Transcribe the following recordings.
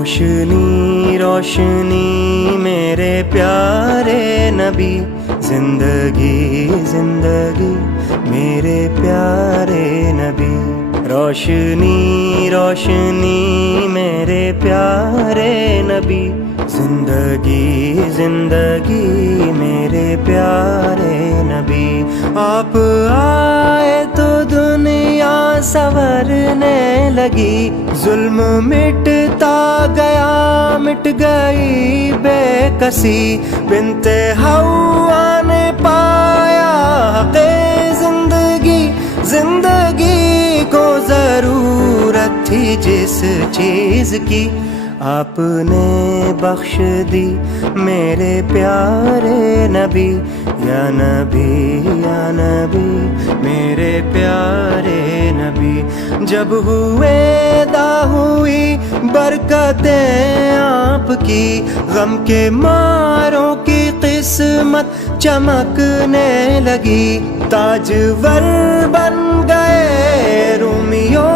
روشنی روشنی میرے پیارے نبی، زندگی زندگی میرے پیارے نبی، روشنی روشنی میرے پیارے نبی، زندگی زندگی میرے پیارے نبی۔ آپ آئے تو دنیا سنورنے لگی، ظلم مٹتا گیا، مٹ گئی بے کسی، بنت حوا نے پایا حق زندگی، زندگی کو ضرورت تھی جس چیز کی، آپ نے بخش دی میرے پیارے نبی، یا نبی یا نبی میرے پیارے نبی۔ جب ہوئے دا ہوئی برکتیں آپ کی، غم کے ماروں کی قسمت چمکنے لگی، تاجور بن گئے رومیو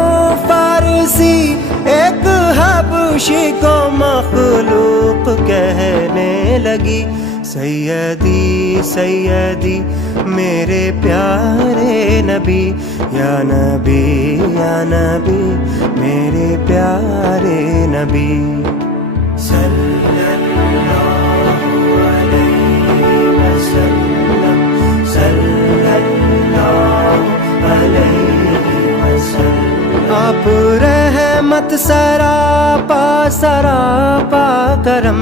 فارسی، ایک حبشی کو مخلوق کہنے لگی، سیدی سیدی میرے پیارے نبی، یا نبی یا نبی میرے پیارے نبی، صلی اللہ علیہ وسلم، صلی اللہ علیہ وسلم۔ آپ رحمت سراپا سراپا کرم،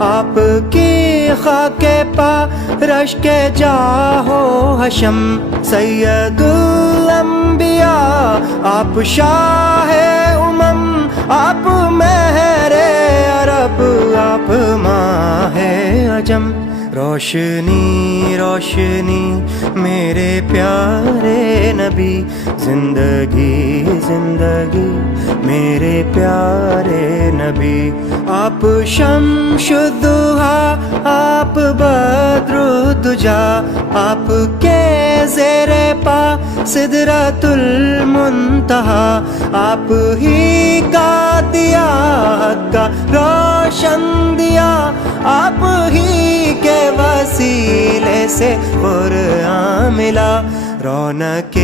آپ کی خاک پا رش کے جاہو حشم، سید الانبیاء آپ شاہ امم، آپ مہر عرب، آپ ماہ عجم، روشنی روشنی میرے پیارے نبی، زندگی زندگی میرے پیارے نبی۔ آپ شمس الضحیٰ، آپ بدر الدجا، آپ کے زیر پا سدرۃ المنتہا، آپ ہی کا دیا حق کا روشن دیا، آپ ہی کے وسیلے سے قرآن ملا، رونق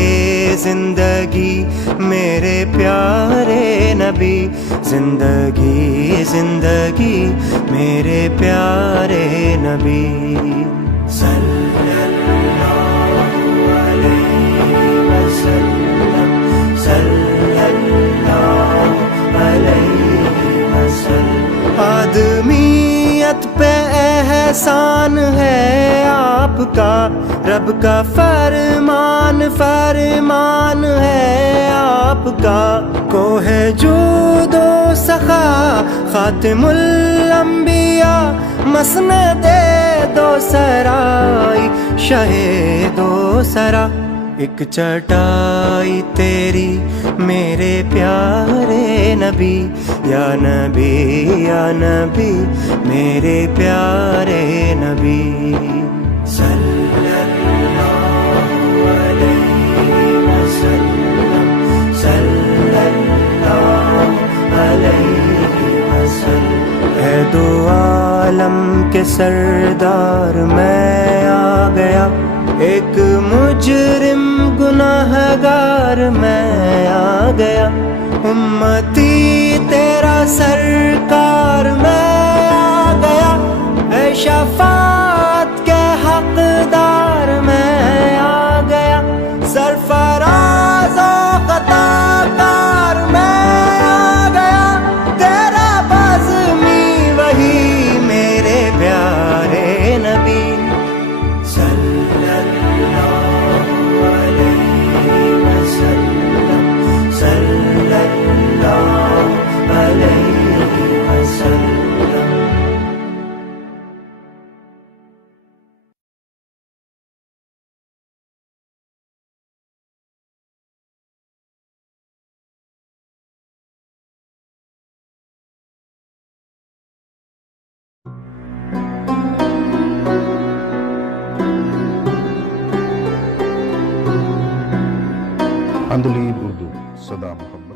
زندگی میرے پیارے نبی، زندگی زندگی میرے پیارے نبی، صلی اللہ علیہ وسلم، صلی اللہ علیہ وسلم۔ آدمیت پہ احسان ہے آپ کا، رب کا فرمان فرمان ہے آپ کا، کوہ جود و سخا خاتم الانبیاء، مسند دو سرائی شہ دو سرا، ایک چٹائی تیری میرے پیارے نبی، یا نبی یا نبی میرے پیارے نبی، صلی اللہ علیہ وسلم، صلی اللہ علیہ وسلم۔ اے دو عالم کے سردار میں آ گیا، ایک مجرم گناہگار میں آ گیا، امتی تیرا سرکار میں آ گیا، اے شفاعت کے حقدار میں آ گیا، سرفراز و عطا کار میں آ گیا، تیرا بزمی وہی میرے پیارے نبی، صلی اللہ علیہ وسلم، صلی اللہ علیہ وسلم۔ اندلیب اردو، صدا محمد۔